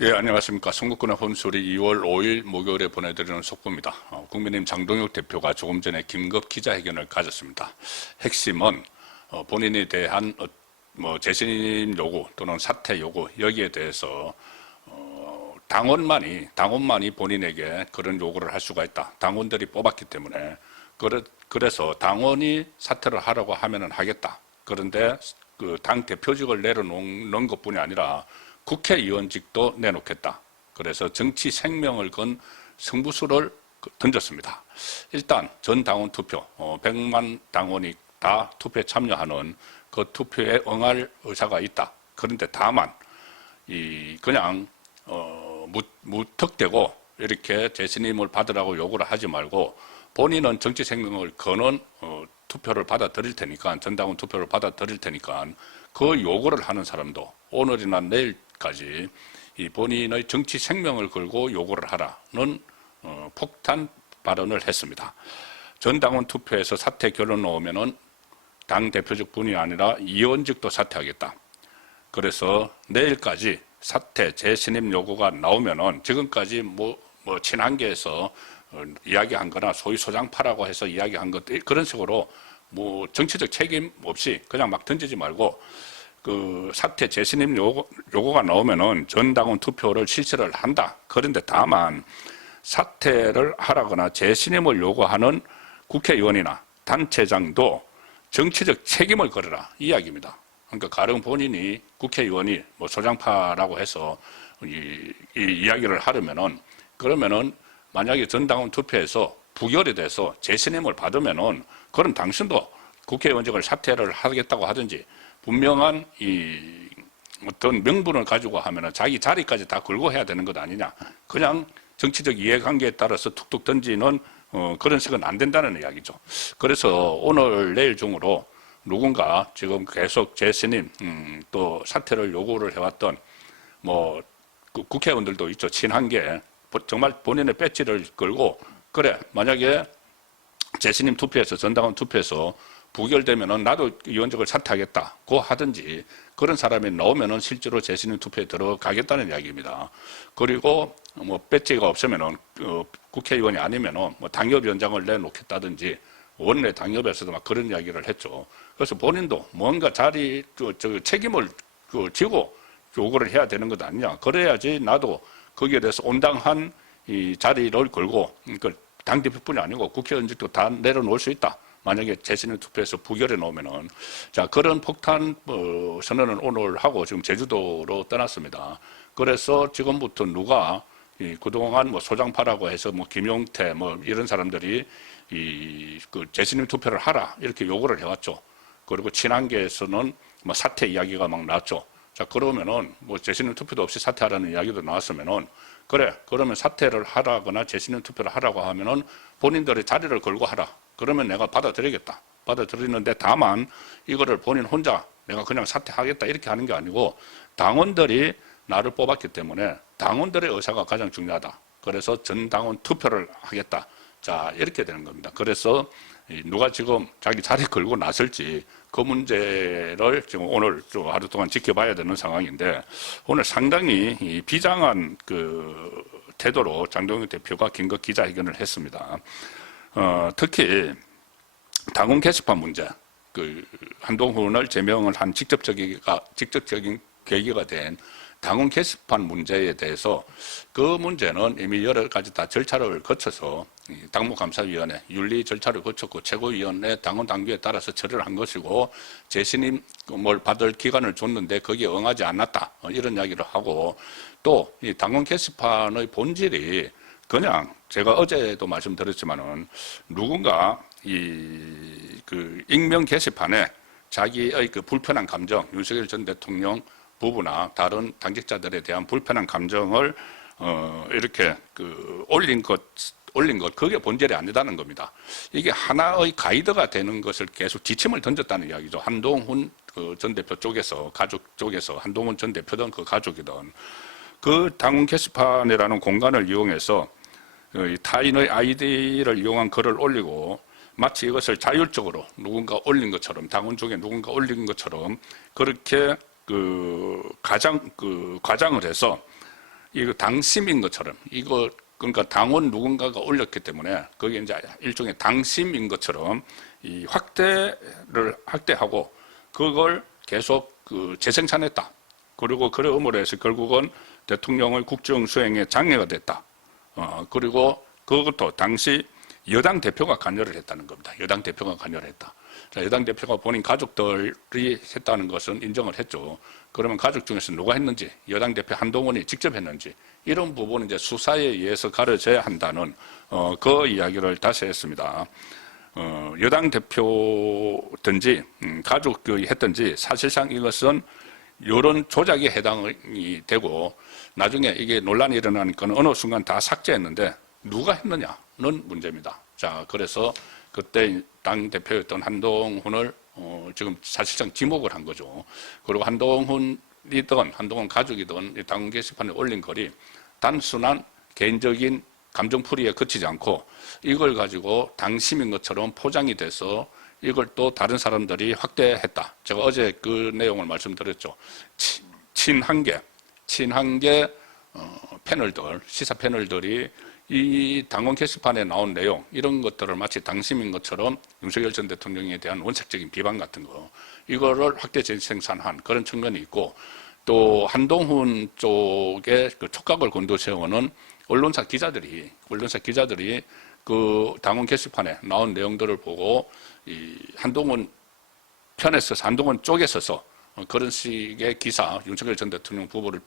예, 안녕하십니까. 송국근의 혼술이 2월 5일 목요일에 보내드리는 속보입니다. 국민의힘 장동혁 대표가 조금 전에 긴급 기자회견을 가졌습니다. 핵심은 본인에 대한 재신임 요구 또는 사퇴 요구 여기에 대해서 당원만이 본인에게 그런 요구를 할 수가 있다. 당원들이 뽑았기 때문에 그래서 당원이 사퇴를 하라고 하면은 하겠다. 그런데 그 당 대표직을 내려놓는 것뿐이 아니라 국회의원직도 내놓겠다. 그래서 정치 생명을 건 승부수를 던졌습니다. 일단 전 당원 투표, 100만 당원이 다 투표에 참여하는 그 투표에 응할 의사가 있다. 그런데 다만 그냥 무턱대고 이렇게 재신임을 받으라고 요구를 하지 말고 본인은 정치 생명을 거는 투표를 받아들일 테니까, 전당원 투표를 받아들일 테니까 그 요구를 하는 사람도 오늘이나 내일까지 이 본인의 정치 생명을 걸고 요구를 하라는 폭탄 발언을 했습니다. 전당원 투표에서 사퇴 결론 나오면은 당 대표직뿐이 아니라 의원직도 사퇴하겠다. 그래서 내일까지 사퇴 재신임 요구가 나오면은 지금까지 친한계에서 이야기한 거나 소위 소장파라고 해서 이야기한 것 그런 식으로 정치적 책임 없이 그냥 막 던지지 말고 그 사퇴 재신임 요구가 나오면은 전당원 투표를 실시를 한다. 그런데 다만 사퇴를 하라거나 재신임을 요구하는 국회의원이나 단체장도 정치적 책임을 걸어라 이 이야기입니다. 그러니까 가령 본인이 국회의원이 소장파라고 해서 이 이야기를 하려면은 그러면은 만약에 전당원 투표에서 부결이 돼서 재신임을 받으면은 그럼 당신도 국회의원직을 사퇴를 하겠다고 하든지 분명한 어떤 명분을 가지고 하면은 자기 자리까지 다 걸고 해야 되는 것 아니냐. 그냥 정치적 이해관계에 따라서 툭툭 던지는 그런 식은 안 된다는 이야기죠. 그래서 오늘 내일 중으로 누군가 지금 계속 재신임 또 사퇴를 요구를 해왔던 국회의원들도 있죠. 친한게 정말 본인의 배지를 걸고 그래 만약에 재신임 투표에서 전당원 투표에서 부결되면은 나도 의원직을 사퇴하겠다고 하든지 그런 사람이 나오면은 실제로 재신임 투표에 들어가겠다는 이야기입니다. 그리고 배지가 없으면은 국회의원이 아니면은 당협위원장을 내놓겠다든지 원내 당협에서도 막 그런 이야기를 했죠. 그래서 본인도 뭔가 책임을 지고 요구를 해야 되는 것 아니냐. 그래야지 나도 거기에 대해서 온당한 이 자리를 걸고 당대표뿐이 아니고 국회의원직도 다 내려놓을 수 있다. 만약에 재신임 투표에서 부결해 놓으면은 자 그런 폭탄 선언은 오늘 하고 지금 제주도로 떠났습니다. 그래서 지금부터 누가 그동안 소장파라고 해서 김용태 이런 사람들이 재신임 투표를 하라 이렇게 요구를 해왔죠. 그리고 친한계에서는 사퇴 이야기가 막 나왔죠. 자 그러면은 재신임 투표도 없이 사퇴하라는 이야기도 나왔으면은 그래 그러면 사퇴를 하라거나 재신임 투표를 하라고 하면은 본인들의 자리를 걸고 하라. 그러면 내가 받아들이겠다. 받아들이는데 다만 이거를 본인 혼자 내가 그냥 사퇴하겠다 이렇게 하는 게 아니고 당원들이 나를 뽑았기 때문에 당원들의 의사가 가장 중요하다. 그래서 전당원 투표를 하겠다. 자 이렇게 되는 겁니다. 그래서 누가 지금 자기 자리 걸고 나설지 그 문제를 지금 오늘 좀 하루 동안 지켜봐야 되는 상황인데 오늘 상당히 비장한 그 태도로 장동혁 대표가 긴급 기자회견을 했습니다. 특히 당원 게시판 문제, 한동훈을 제명을 한 직접적인 계기가 된 당원 게시판 문제에 대해서 그 문제는 이미 여러 가지 다 절차를 거쳐서 당무감사위원회 윤리 절차를 거쳤고 최고위원회 당원 당규에 따라서 처리를 한 것이고 재신임을 받을 기간을 줬는데 거기에 응하지 않았다 이런 이야기를 하고 또 이 당원 게시판의 본질이 그냥 제가 어제도 말씀드렸지만은 누군가 익명 게시판에 자기의 불편한 감정 윤석열 전 대통령 부부나 다른 당직자들에 대한 불편한 감정을 이렇게 올린 것 그게 본질이 아니다는 겁니다. 이게 하나의 가이드가 되는 것을 계속 지침을 던졌다는 이야기죠. 한동훈 전 대표 쪽에서 가족 쪽에서 한동훈 전 대표든 그 가족이든 그 당원 게시판이라는 공간을 이용해서 타인의 아이디를 이용한 글을 올리고 마치 이것을 자율적으로 누군가 올린 것처럼 당원 중에 누군가 올린 것처럼 그렇게 과장을 해서 이거 당심인 것처럼 이거 그러니까 당원 누군가가 올렸기 때문에 그게 이제 일종의 당심인 것처럼 이 확대하고 그걸 계속 그 재생산했다. 그리고 그러므로 해서 결국은 대통령의 국정 수행에 장애가 됐다. 그리고 그것도 당시 여당 대표가 관여를 했다는 겁니다. 여당 대표가 관여를 했다. 자, 여당 대표가 본인 가족들이 했다는 것은 인정을 했죠. 그러면 가족 중에서 누가 했는지, 여당 대표 한동훈이 직접 했는지, 이런 부분은 이제 수사에 의해서 가려져야 한다는, 그 이야기를 다시 했습니다. 여당 대표든지, 가족이 했든지, 사실상 이것은 여론 조작에 해당이 되고, 나중에 이게 논란이 일어나니까 어느 순간 다 삭제했는데, 누가 했느냐는 문제입니다. 자, 그래서 그때 당대표였던 한동훈을 지금 사실상 지목을 한 거죠. 그리고 한동훈이든 한동훈 가족이든 당원 게시판에 올린 글이 단순한 개인적인 감정풀이에 그치지 않고 이걸 가지고 당심인 것처럼 포장이 돼서 이걸 또 다른 사람들이 확대했다. 제가 어제 그 내용을 말씀드렸죠. 친한계 패널들, 시사 패널들이 이 당원 게시판에 나온 내용 이런 것들을 마치 당심인 것처럼 윤석열 전 대통령에 대한 원색적인 비방 같은 거 이거를 확대 재생산한 그런 측면이 있고 또 한동훈 쪽에 그 촉각을 곤두세우는 언론사 기자들이 그 당원 게시판에 나온 내용들을 보고 이 한동훈 편에 서서 한동훈 쪽에 서서 그런 식의 기사 윤석열 전 대통령 부부를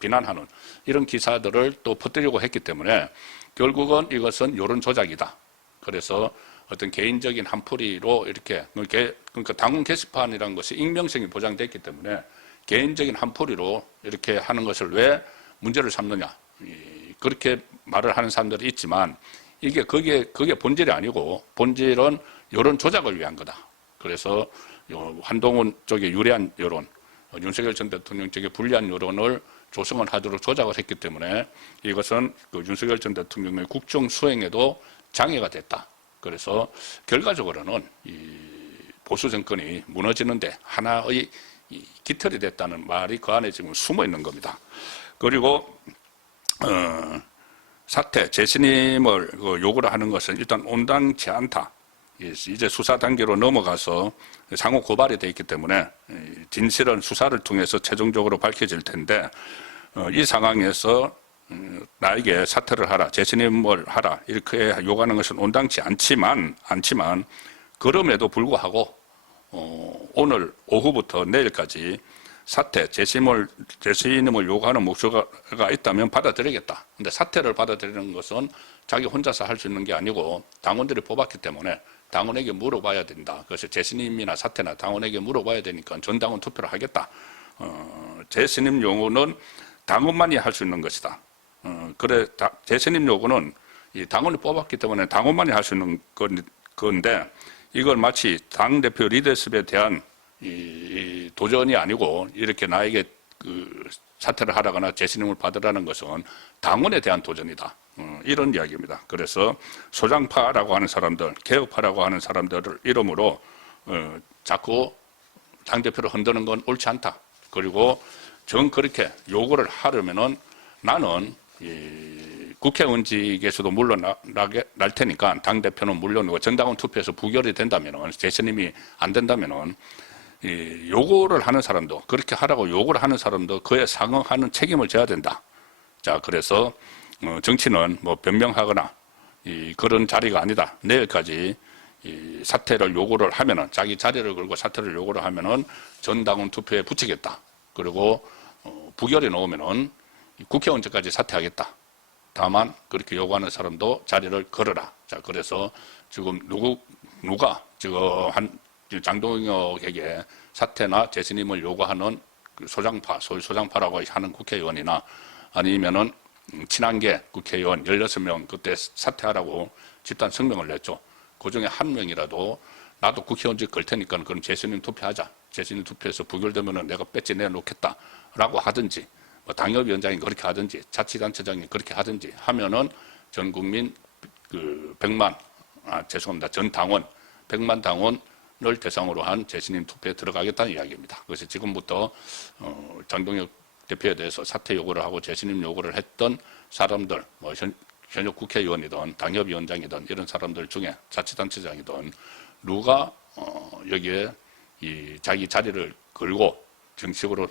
비난하는 이런 기사들을 또 퍼뜨리고 했기 때문에 결국은 이것은 여론 조작이다. 그래서 어떤 개인적인 한풀이로 이렇게 그러니까 당원 게시판이라는 것이 익명성이 보장됐기 때문에 개인적인 한풀이로 이렇게 하는 것을 왜 문제를 삼느냐 그렇게 말을 하는 사람들이 있지만 그게 본질이 아니고 본질은 여론 조작을 위한 거다. 그래서 한동훈 쪽에 유리한 여론 윤석열 전 대통령 쪽에 불리한 여론을 조성을 하도록 조작을 했기 때문에 이것은 그 윤석열 전 대통령의 국정 수행에도 장애가 됐다. 그래서 결과적으로는 이 보수 정권이 무너지는데 하나의 깃털이 됐다는 말이 그 안에 지금 숨어 있는 겁니다. 그리고 사퇴, 재신임을 요구를 하는 것은 일단 온당치 않다. 이제 수사 단계로 넘어가서 상호 고발이 돼 있기 때문에 진실은 수사를 통해서 최종적으로 밝혀질 텐데 이 상황에서 나에게 사퇴를 하라, 재신임을 하라 이렇게 요구하는 것은 온당치 않지만 그럼에도 불구하고 오늘 오후부터 내일까지 사퇴, 재신임을 요구하는 목소리가 있다면 받아들이겠다. 근데 사퇴를 받아들이는 것은 자기 혼자서 할 수 있는 게 아니고 당원들이 뽑았기 때문에 당원에게 물어봐야 된다. 그래서 재신임이나 사퇴나 당원에게 물어봐야 되니까 전당원 투표를 하겠다. 재신임 요구는 당원만이 할 수 있는 것이다. 재신임 요구는 이 당원이 뽑았기 때문에 당원만이 할 수 있는 건데 이걸 마치 당대표 리더십에 대한 이 도전이 아니고 이렇게 나에게 그 사퇴를 하라거나 재신임을 받으라는 것은 당원에 대한 도전이다. 이런 이야기입니다. 그래서 소장파라고 하는 사람들, 개혁파라고 하는 사람들을 이름으로 자꾸 당대표를 흔드는 건 옳지 않다. 그리고 정 그렇게 요구를 하려면은 나는 국회의원직에서도 물러날 테니까 당대표는 물론이고 전당원 투표에서 부결이 된다면은 재신임이 안 된다면은 요구를 하는 사람도 그렇게 하라고 요구를 하는 사람도 그에 상응하는 책임을 져야 된다. 자, 그래서 정치는 뭐 변명하거나 그런 자리가 아니다. 내일까지 사퇴를 요구를 하면은 자기 자리를 걸고 사퇴를 요구를 하면은 전당원 투표에 붙이겠다. 그리고 부결이 나오면은 국회의원직까지 사퇴하겠다. 다만 그렇게 요구하는 사람도 자리를 걸어라. 자, 그래서 지금 누가 지금 장동혁에게 사퇴나 재신임을 요구하는 소장파, 소위 소장파라고 하는 국회의원이나 아니면은 친한계 국회의원 16명 그때 사퇴하라고 집단 성명을 냈죠. 그 중에 한 명이라도 나도 국회의원직 걸 테니까 그럼 재신임 투표하자. 재신임 투표해서 부결되면은 내가 배지 내놓겠다. 라고 하든지, 뭐 당협위원장이 그렇게 하든지, 자치단체장이 그렇게 하든지 하면은 전 국민 전 당원, 100만 당원을 대상으로 한 재신임 투표에 들어가겠다는 이야기입니다. 그래서 지금부터 장동혁 대표에 대해서 사퇴 요구를 하고 재신임 요구를 했던 사람들, 뭐 현역 국회의원이든 당협위원장이든 이런 사람들 중에 자치단체장이든 누가 여기에 이 자기 자리를 걸고 정식으로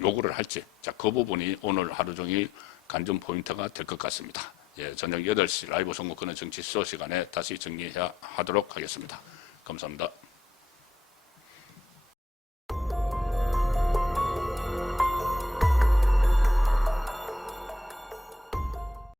요구를 할지, 자, 그 부분이 오늘 하루 종일 관전 포인트가 될 것 같습니다. 예, 저녁 8시 라이브 선거권은 정치 수소 시간에 다시 정리해야 하도록 하겠습니다. 감사합니다.